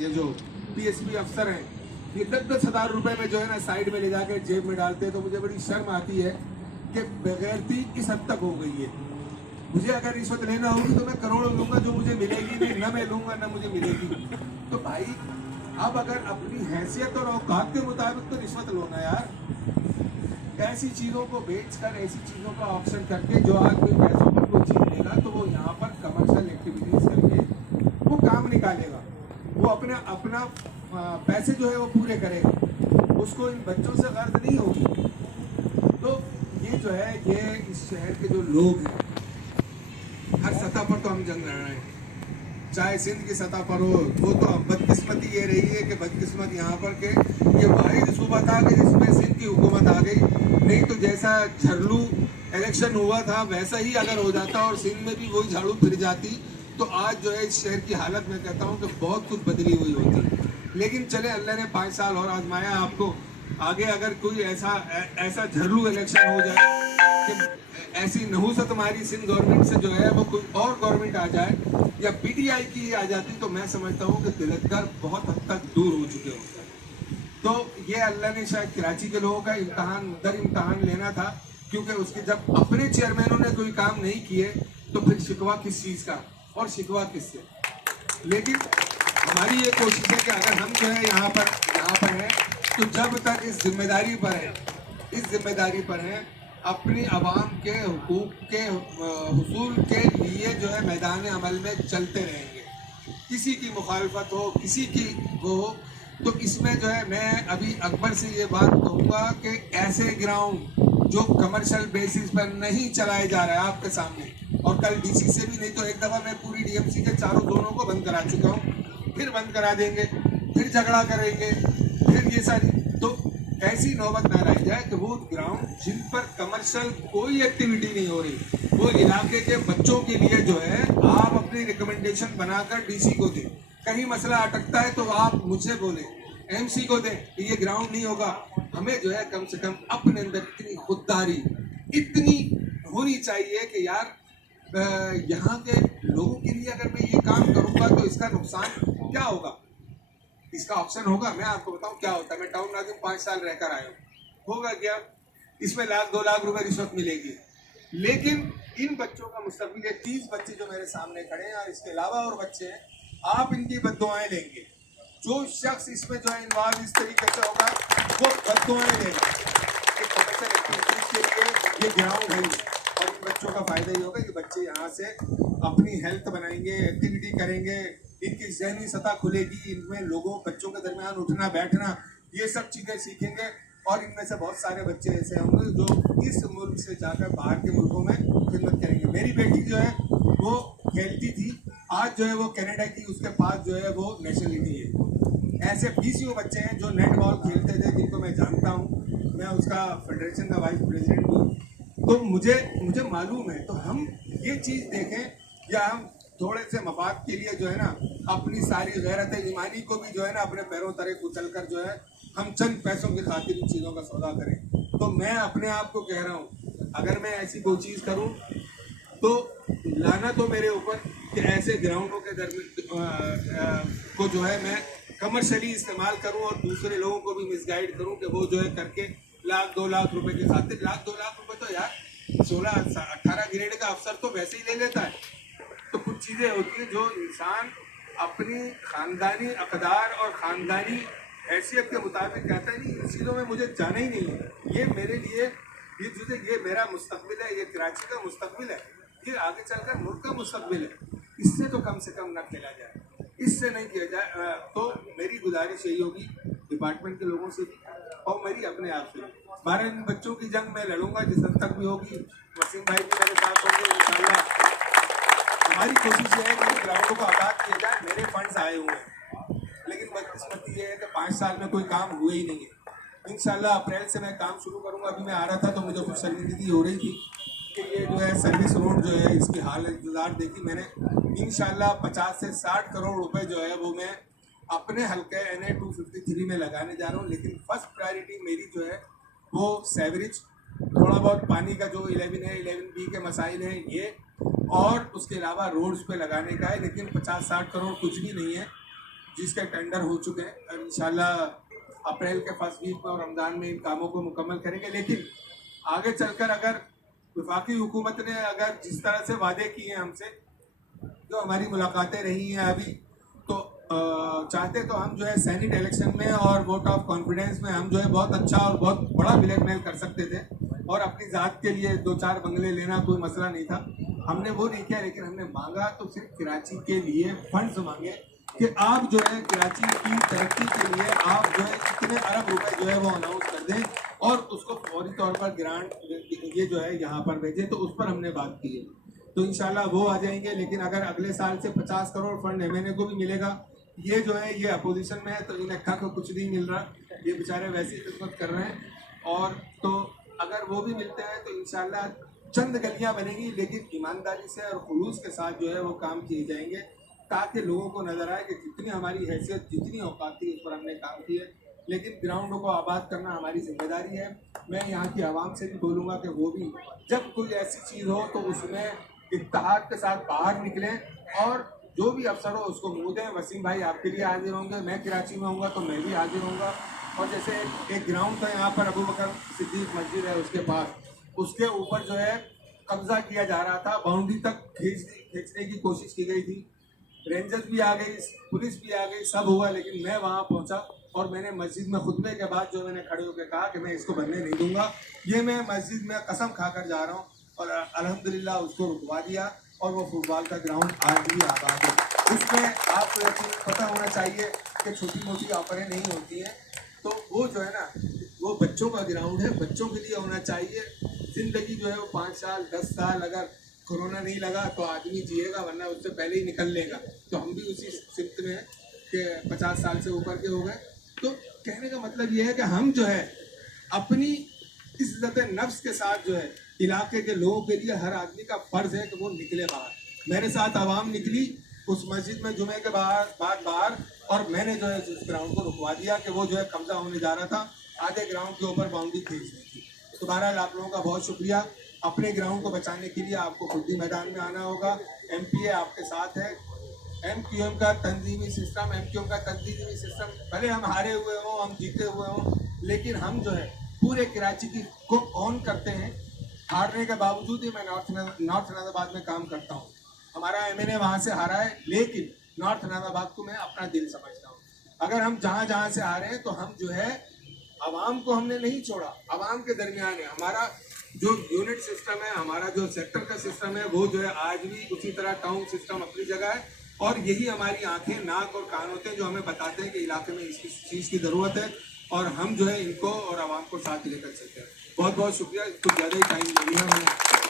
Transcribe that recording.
ये जो पीएसपी अफसर हैं, ये 10-10 हज़ार रुपए में जो है ना साइड में ले जाके जेब में डालते हैं, तो मुझे बड़ी शर्म आती है कि बेगैरती इस हद तक हो गई है। मुझे अगर रिश्वत लेना होगी तो मैं करोड़ों लूंगा, जो मुझे मिलेगी नहीं, ना मैं लूंगा ना मुझे मिलेगी। तो भाई अब अगर अपनी हैसियत और औकात के मुताबिक तो रिश्वत लो ना यार। ऐसी चीज़ों को बेचकर, ऐसी चीज़ों का ऑप्शन करके जो आज कोई पैसों पर कोई चीज लेगा तो वो यहाँ पर कमर्शियल एक्टिविटीज करके वो काम निकालेगा, वो अपना अपना पैसे जो है वो पूरे करेगा, उसको इन बच्चों से गर्ज नहीं होगी। तो ये जो है, ये इस शहर के जो लोग हैं, हर सतह पर तो हम जंग लड़ रहे हैं, चाहे सिंध की सतह पर हो। वो तो बदकिस्मती ये रही है कि बदकिस्मत यहाँ पर के ये वाहिद सूबा था कि जिसमें सिंध की हुकूमत आ गई। नहीं तो जैसा झरलू इलेक्शन हुआ था वैसा ही अगर हो जाता और सिंध में भी वही झाड़ू फिर जाती, तो आज जो है इस शहर की हालत में कहता हूँ कि बहुत कुछ बदली हुई होती। लेकिन चले, अल्लाह ने 5 साल और आजमाया आपको। आगे अगर कोई ऐसा झरलू इलेक्शन हो जाए कि ऐसी नहुसत हमारी सिंध गवर्नमेंट से जो है वो कोई और गवर्नमेंट आ जाए या पीटीआई की आ जाती, तो मैं समझता हूँ कि तिलकदार बहुत हद तक दूर हो चुके होंगे। तो ये अल्लाह ने शायद कराची के लोगों का इम्तहान लेना था, क्योंकि उसके जब अपने चेयरमैनों ने कोई काम नहीं किए तो फिर शिकवा किस चीज़ का और शिकवा किससे। लेकिन हमारी ये कोशिश है कि अगर हम जो है यहाँ पर हैं, तो जब तक इस जिम्मेदारी पर हैं अपनी आवाम के हुकूक के हुसूल के लिए जो है मैदान अमल में चलते रहेंगे। किसी की मुखालफत हो, किसी की वो हो, तो इसमें जो है मैं अभी अकबर से ये बात कहूँगा कि ऐसे ग्राउंड जो कमर्शियल बेसिस पर नहीं चलाए जा रहे हैं आपके सामने, और कल डीसी से भी, नहीं तो एक दफ़ा मैं पूरी डीएमसी के चारों दोनों को बंद करा चुका हूँ, फिर बंद करा देंगे, फिर झगड़ा करेंगे, फिर ये सारी। तो ऐसी नौबत ना रह जाए कि वो ग्राउंड जिन पर कमर्शियल कोई एक्टिविटी नहीं हो रही, वो इलाके के बच्चों के लिए जो है आप अपनी रिकमेंडेशन बनाकर डीसी को दें। कहीं मसला अटकता है तो आप मुझसे बोलें, एमसी को दें कि ये ग्राउंड नहीं होगा। हमें जो है कम से कम अपने अंदर इतनी खुददारी इतनी होनी चाहिए कि यार यहाँ के लोगों के लिए अगर मैं ये काम करूँगा तो इसका नुकसान क्या होगा, इसका ऑप्शन होगा। मैं आपको बताऊं क्या होता है। मैं टाउन नाजिम 5 साल रहकर आया हूँ, होगा क्या, इसमें 1-2 लाख रुपए रिश्वत मिलेगी, लेकिन इन बच्चों का मुस्तकबिल है। 30 बच्चे जो मेरे सामने खड़े हैं और इसके अलावा और बच्चे हैं, आप इनकी बद्दुआएं लेंगे। जो शख्स इसमें जो है इन्वॉल्व इस तरीके से होगा वो बद्दुआएं लेंगे। कमर्शियल एक्टिविटीज के लिए ये ग्राउंड है, और इन बच्चों का फायदा ये होगा कि बच्चे यहाँ से अपनी हेल्थ बनाएंगे, एक्टिविटी करेंगे, इनकी जहनी सतह खुलेगी, इनमें बच्चों के दरमियान उठना बैठना ये सब चीज़ें सीखेंगे। और इनमें से बहुत सारे बच्चे ऐसे होंगे जो इस मुल्क से जाकर बाहर के मुल्कों में खिदमत करेंगे। मेरी बेटी जो है वो खेलती थी, आज जो है वो कनाडा की, उसके पास जो है वो नेशनलिटी है। ऐसे 20 बच्चे हैं जो नेट बॉल खेलते थे, जिनको मैं जानता हूँ, मैं उसका फेडरेशन का वाइस प्रेसिडेंट हूँ, तो मुझे मालूम है। तो हम ये चीज़ देखें या हम थोड़े से मफाद के लिए जो है ना अपनी सारी गैरत ईमानी को भी जो है ना अपने पैरों तले कुचल कर जो है हम चंद पैसों की खातिर इन चीज़ों का सौदा करें। तो मैं अपने आप को कह रहा हूँ, अगर मैं ऐसी कोई चीज़ करूँ तो लाना तो मेरे ऊपर कि ऐसे ग्राउंडों के को जो है मैं कमर्शियली इस्तेमाल करूँ और दूसरे लोगों को भी मिसगाइड करूँ कि वो जो है करके 1-2 लाख रुपए की खातिर, 1-2 लाख रुपए तो यार 16-18 ग्रेड का अफसर तो वैसे ही ले लेता है। तो कुछ चीज़ें होती हैं जो इंसान अपनी ख़ानदानी अक़दार और ख़ानदानी हैसियत के मुताबिक कहता है, नहीं इन चीज़ों में मुझे जाना ही नहीं है, ये मेरे लिए ये मेरा मुस्तकबिल है, ये कराची का मुस्तकबिल है, ये आगे चलकर मुल्क का मुस्तकबिल है, इससे तो कम से कम न खेला जाए, इससे नहीं किया जाए। तो मेरी गुजारिश यही होगी डिपार्टमेंट के लोगों से भी और मेरी अपने आप से। 12 बच्चों की जंग मैं लड़ूंगा जिस हद तक भी होगी। वसीम भाई भी मेरे साथ होंगे इंशाल्लाह। हमारी कोशिश ये है कि ग्राउंडों को आबाद किया जाए। मेरे फंड्स आए हुए हैं, लेकिन बदकिस्मती ये है कि 5 साल में कोई काम हुए ही नहीं है। इंशाल्लाह अप्रैल से मैं काम शुरू करूंगा। अभी मैं आ रहा था तो मुझे कुछ शर्मिंदगी हो रही थी कि ये जो है सर्विस रोड जो है इसकी हालत देखी मैंने। इंशाल्लाह 50 से 60 करोड़ रुपए जो है वो मैं अपने हल्के NA 253 में लगाने जा रहा हूँ। लेकिन फर्स्ट प्रायोरिटी मेरी जो है वो सेवरेज, थोड़ा बहुत पानी का जो 11 है, 11B के मसाइल हैं ये, और उसके अलावा रोड्स पे लगाने का है। लेकिन 50-60 करोड़ कुछ भी नहीं है। जिसके टेंडर हो चुके हैं। और इंशाल्लाह अप्रैल के फर्स्ट वीक में और रमज़ान में इन कामों को मुकम्मल करेंगे। लेकिन आगे चलकर अगर वफाकी हुकूमत ने अगर जिस तरह से वादे किए हैं हमसे, जो हमारी मुलाकातें रही हैं अभी, तो चाहते तो हम जो है सेनेट इलेक्शन में और वोट ऑफ कॉन्फिडेंस में हम जो है बहुत अच्छा और बहुत बड़ा ब्लैकमेल कर सकते थे और अपनी ज़ात के लिए 2-4 बंगले लेना कोई मसला नहीं था। हमने वो नहीं किया, लेकिन हमने मांगा तो सिर्फ कराची के लिए फंड्स मांगे कि आप जो है कराची की तरक्की के लिए आप जो है इतने अरब रुपए जो है वो अनाउंस कर दें और उसको फौरी तौर पर ग्रांट ये जो है यहाँ पर भेजें। तो उस पर हमने बात की है, तो इंशाल्लाह वो आ जाएंगे। लेकिन अगर अगले साल से 50 करोड़ फंड एमएनए को भी मिलेगा, ये जो है ये अपोजिशन में है तो इन्हें खा को कुछ नहीं मिल रहा, ये बेचारे वैसी खिदमत कर रहे हैं। और तो अगर वो भी मिलते हैं तो इंशाल्लाह चंद गलियां बनेंगी, लेकिन ईमानदारी से और खुलूस के साथ जो है वो काम किए जाएंगे, ताकि लोगों को नजर आए कि जितनी हमारी हैसियत जितनी औकात थी उस पर हमने काम किया। लेकिन ग्राउंडों को आबाद करना हमारी जिम्मेदारी है। मैं यहाँ की आवाम से भी बोलूँगा कि वो भी जब कोई ऐसी चीज़ हो तो उसमें इत्तेहाद के साथ बाहर निकलें और जो भी अफसर हो उसको मुँह दें। वसीम भाई आपके लिए हाजिर होंगे, मैं कराची में हूँगा तो मैं भी हाजिर होऊंगा। और जैसे एक ग्राउंड था यहाँ पर अबू बकर सिद्दीक मस्जिद है उसके पास, उसके ऊपर जो है कब्जा किया जा रहा था, बाउंड्री तक खींचने की कोशिश की गई थी, रेंजर्स भी आ गई, पुलिस भी आ गई, सब हुआ। लेकिन मैं वहाँ पहुँचा और मैंने मस्जिद में खुतबे के बाद जो मैंने खड़े होकर कहा कि मैं इसको बनने नहीं दूंगा। ये मैं मस्जिद में कसम खाकर जा रहा हूँ और अल्हम्दुलिल्लाह उसको रुकवा दिया और वो फुटबॉल का ग्राउंड आज भी आबाद है। उसमें आपको यकीन पता होना चाहिए कि छोटी मोटी ऑफरें नहीं होती हैं, तो वो जो है ना वो बच्चों का ग्राउंड है, बच्चों के लिए होना चाहिए। ज़िंदगी जो है वो 5 साल 10 साल अगर कोरोना नहीं लगा तो आदमी जिएगा, वरना उससे पहले ही निकल लेगा। तो हम भी उसी सिमत में हैं कि 50 साल से ऊपर के हो गए। तो कहने का मतलब ये है कि हम जो है अपनी इज्जत नफ्स के साथ जो है इलाके के लोगों के लिए हर आदमी का फर्ज है कि वो निकले बाहर। मेरे साथ आवाम निकली उस मस्जिद में जुमे के बाहर और मैंने जो है उस ग्राउंड को रुकवा दिया कि वो जो है कब्जा होने जा रहा था, आधे ग्राउंड के ऊपर बाउंड्री खींचनी थी। तो बहरहाल आप लोगों का बहुत शुक्रिया। अपने ग्राउंड को बचाने के लिए आपको खुद ही मैदान में आना होगा। MPA आपके साथ है। MQM का तंजीमी सिस्टम भले हम हारे हुए हों हम जीते हुए हों, लेकिन हम जो है पूरे कराची की को ऑन करते हैं। हारने के बावजूद ही मैं नॉर्थ नाजाबाद में काम करता हूँ। हमारा MNA वहाँ से हारा है, लेकिन नॉर्थ नाजाबाद को मैं अपना दिल समझता हूँ। अगर हम जहाँ से हारे हैं तो हम जो है आवाम को हमने नहीं छोड़ा, आवाम के दरमियान है। हमारा जो यूनिट सिस्टम है, हमारा जो सेक्टर का सिस्टम है, वो जो है आज भी उसी तरह टाउन सिस्टम अपनी जगह है। और यही हमारी आंखें नाक और कान होते हैं जो हमें बताते हैं कि इलाके में इसकी चीज़ की ज़रूरत है और हम जो है इनको और आवाम को साथ लेकर चलते हैं। बहुत बहुत शुक्रिया, कुछ ज़्यादा ही टाइम ले लिया हमने।